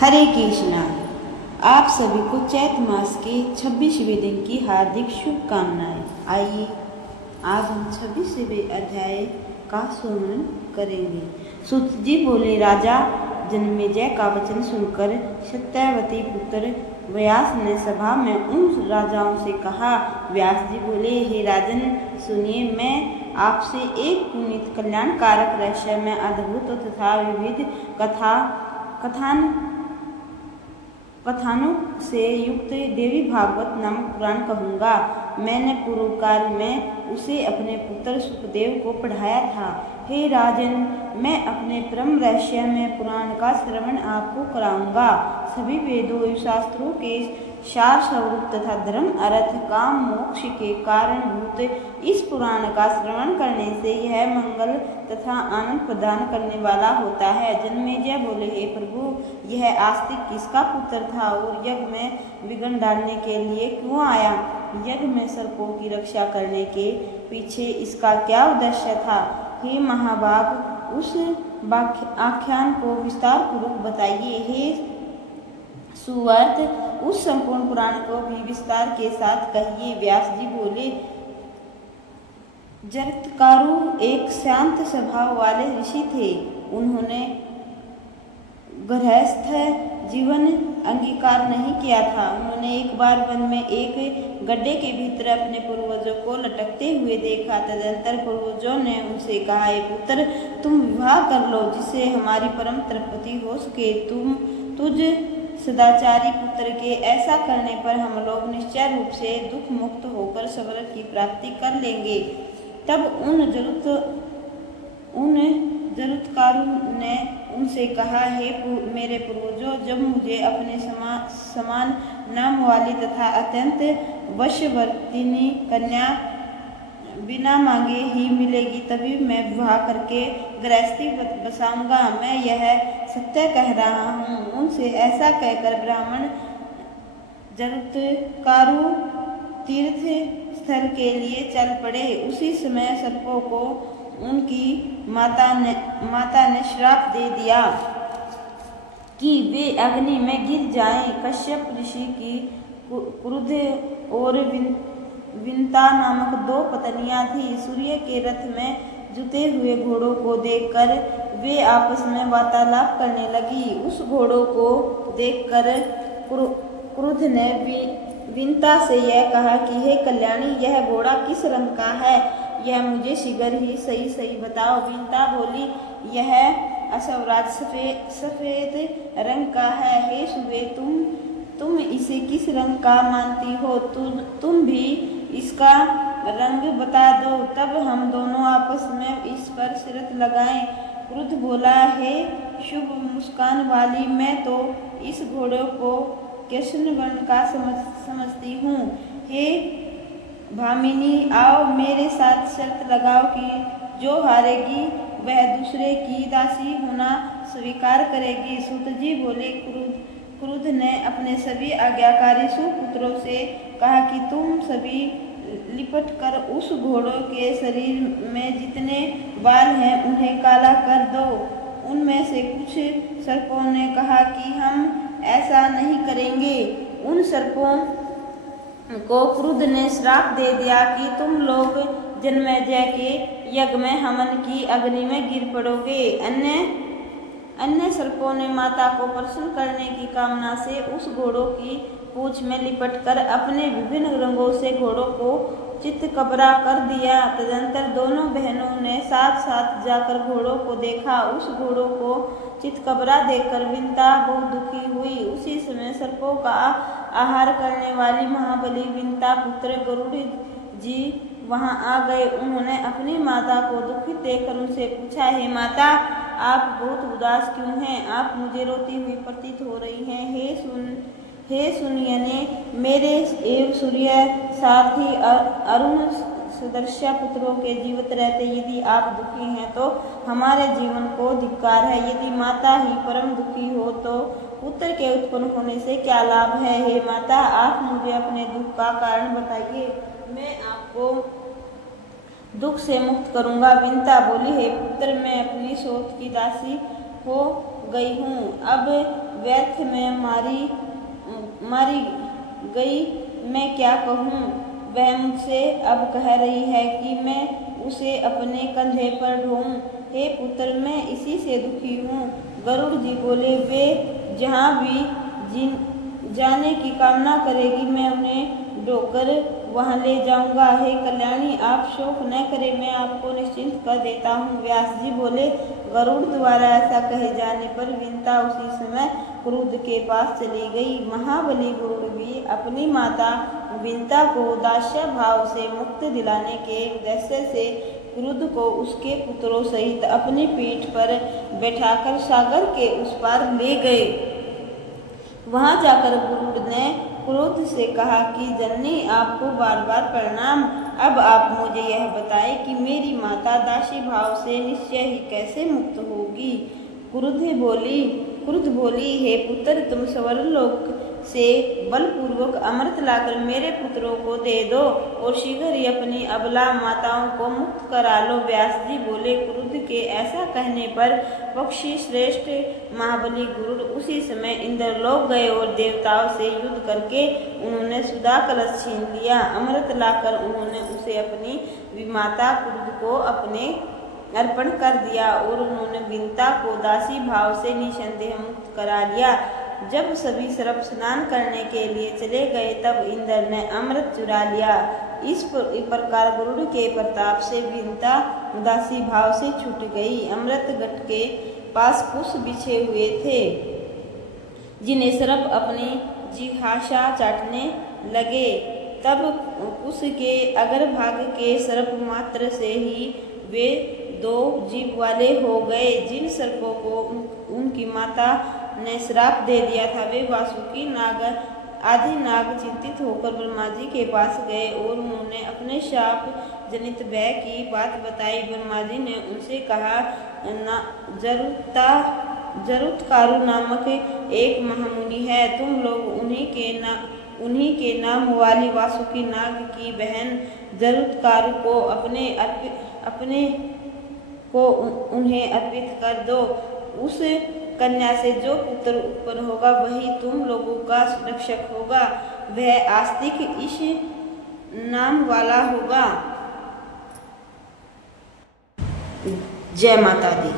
हरे कृष्णा। आप सभी को चैत मास के 26वें दिन की हार्दिक शुभकामनाएं। आइए आज हम 26वें अध्याय का श्रवण करेंगे। सूत जी बोले, राजा जन्मेजय का वचन सुनकर सत्यवती पुत्र व्यास ने सभा में उन राजाओं से कहा। व्यास जी बोले, हे राजन सुनिए, मैं आपसे एक पुनीत कल्याणकारक रहस्य में अद्भुत तथा विविध कथानों से युक्त देवी भागवत नामक पुराण कहूँगा। मैंने पूर्व काल में उसे अपने पुत्र सुखदेव को पढ़ाया था। हे राजन, मैं अपने परम रहस्य में पुराण का श्रवण आपको कराऊंगा। सभी वेदों शास्त्रों के सार स्वरूप तथा धर्म अर्थ काम मोक्ष के कारणभूत इस पुराण का श्रवण करने से यह मंगल तथा आनंद प्रदान करने वाला होता है। जन्मेजय बोले, हे प्रभु, यह आस्तिक किसका पुत्र था और यज्ञ में विघ्न डालने के लिए क्यों आया? यज्ञ में सर्पों की रक्षा करने के पीछे इसका क्या उद्देश्य था? हे महाभाग, उस आख्यान को विस्तार पूर्वक बताइए। हे सुवर्त, उस संपूर्ण पुराण को भी विस्तार के साथ कहिए। व्यास जी बोले, जरत्कारु एक शांत स्वभाव वाले ऋषि थे। उन्होंने गृहस्थ जीवन अंगीकार नहीं किया था। उन्होंने एक बार वन में एक गड्ढे के भीतर अपने पूर्वजों को लटकते हुए देखा। तदंतर पूर्वजों ने उनसे कहा, हे पुत्र, तुम विवाह कर लो जिससे हमारी परम तृप्ति हो सके। तुझ सदाचारी पुत्र के ऐसा करने पर हम लोग निश्चय रूप से दुख मुक्त होकर स्वर्ग की प्राप्ति कर लेंगे। तब उन जरत्कारु ने उनसे कहा, हे मेरे पूर्वजों, जब मुझे अपने समान नाम वाली तथा अत्यंत वशवर्तिनी कन्या बिना मांगे ही मिलेगी, तभी मैं विवाह करके गृहस्थी बसाऊंगा। मैं यह सत्य कह रहा हूँ। उनसे ऐसा कहकर ब्राह्मण जरत्कारु तीर्थ स्थल के लिए चल पड़े। उसी समय सर्पों को उनकी माता ने श्राप दे दिया कि वे अग्नि में गिर जाएं। कश्यप ऋषि की क्रुद्ध और विंता नामक दो पत्नियां थी। सूर्य के रथ में जुते हुए घोड़ों को देखकर वे आपस में वार्तालाप करने लगी। उस घोड़ों को देखकर क्रुद्ध ने विंता से यह कहा कि हे कल्याणी, यह घोड़ा किस रंग का है? यह मुझे शीघ्र ही सही बताओ। विंता बोली, यह अश्वराज सफेद रंग का है। हे सुबे, तुम इसे किस रंग का मानती हो? तुम भी इसका रंग बता दो, तब हम दोनों आपस में इस पर शर्त लगाएं। क्रुद्ध बोला, हे शुभ मुस्कान वाली, मैं तो इस घोड़े को कृष्ण वर्ण का समझती हूँ। हे भामिनी, आओ मेरे साथ शर्त लगाओ कि जो हारेगी वह दूसरे की दासी होना स्वीकार करेगी। सूत जी बोले, क्रुद्ध ने अपने सभी आज्ञाकारी सुपुत्रों से कहा कि तुम सभी लिपट कर उस घोड़ों के शरीर में जितने बाल हैं उन्हें काला कर दो। उनमें से कुछ सर्पों ने कहा कि हम ऐसा नहीं करेंगे। उन सर्पों को क्रुद्ध ने श्राप दे दिया कि तुम लोग जन्मेजय के यज्ञ में हवन की अग्नि में गिर पड़ोगे। अन्य सर्पों ने माता को प्रसन्न करने की कामना से उस घोड़ों की पूंछ में लिपटकर अपने विभिन्न रंगों से घोड़ों को चित्तकबरा कर दिया। तदंतर दोनों बहनों ने साथ साथ जाकर घोड़ों को देखा। उस घोड़ों को चित्तकबरा देखकर विंता बहुत दुखी हुई। उसी समय सर्पों का आहार करने वाली महाबली विंता पुत्र गरुड़ जी वहां आ गए। उन्होंने अपनी माता को दुखित देखकर उनसे पूछा, हे माता, आप बहुत उदास क्यों हैं? आप मुझे रोती हुई प्रतीत हो रही हैं। हे सुनिए, मेरे एवं सूर्य सारथी अरुण सदृश पुत्रों के जीवित रहते यदि आप दुखी हैं तो हमारे जीवन को धिक्कार है। यदि माता ही परम दुखी हो तो पुत्र के उत्पन्न होने से क्या लाभ है? हे माता, आप मुझे अपने दुख का कारण बताइए, मैं आपको दुख से मुक्त करूंगा। विंता बोली, हे पुत्र, मैं अपनी सोच की दासी हो गई हूँ। अब व्यर्थ में मारी गई। मैं क्या कहूँ, वह मुझसे अब कह रही है कि मैं उसे अपने कंधे पर ढोऊं। हे पुत्र, मैं इसी से दुखी हूँ। गरुड़ जी बोले, वे जहाँ भी जाने की कामना करेगी, मैं उन्हें ढोकर वहाँ ले जाऊंगा। हे कल्याणी, आप शोक न करें, मैं आपको निश्चिंत कर देता हूँ। व्यास जी बोले, गरुड़ द्वारा ऐसा कहे जाने पर विंता उसी समय क्रुद्ध के पास चली गई। महाबली गरुड़ भी अपनी माता विंता को दास्य भाव से मुक्त दिलाने के उद्देश्य से क्रुद्ध को उसके पुत्रों सहित अपनी पीठ पर बैठाकर सागर के उस पार ले गए। वहां जाकर गरुड़ ने क्रोध से कहा कि जननी, आपको बार बार प्रणाम। अब आप मुझे यह बताएं कि मेरी माता दासी भाव से निश्चय ही कैसे मुक्त होगी। क्रुद्ध बोली, हे पुत्र, तुम स्वर्गलोक से बलपूर्वक अमृत लाकर मेरे पुत्रों को दे दो और शीघ्र ही अपनी अबला माताओं को मुक्त करा लो। व्यास जी बोले, क्रुद्ध के ऐसा कहने पर पक्षी श्रेष्ठ महाबली गरुड़ उसी समय इंद्रलोक गए और देवताओं से युद्ध करके उन्होंने सुधा कलश छीन लिया। अमृत लाकर उन्होंने उसे अपनी विमाता क्रुद्ध को अपने अर्पण कर दिया और उन्होंने विंता को दासी भाव से निसंदेह मुक्त करा लिया। जब सभी सर्प स्नान करने के लिए चले गए, तब इंद्र ने अमृत चुरा लिया। इस प्रकार गरुड़ के प्रताप से विंता दासी भाव से छूट गई। अमृत घट के पास कुश बिछे हुए थे, जिन्हें सर्प अपनी जिह्वा चाटने लगे। तब कुश के अग्रभाग के सर्प मात्र से ही वे 2 जीभ वाले हो गए। जिन सर्पों को उनकी माता ने श्राप दे दिया था, वे वासुकी नाग आदि नाग चिंतित होकर ब्रह्मा जी के पास गए और उन्होंने अपने शाप जनित भय की बात बताई। ब्रह्मा जी ने उनसे कहा, जरुत्कारू नामक एक महामुनि है, तुम लोग उन्हीं के नाम वाली वासुकी नाग की बहन जरुत्कारू को उन्हें अर्पित कर दो। उस कन्या से जो पुत्र उत्पन्न होगा, वही तुम लोगों का रक्षक होगा। वह आस्तिक इस नाम वाला होगा। जय माता दी।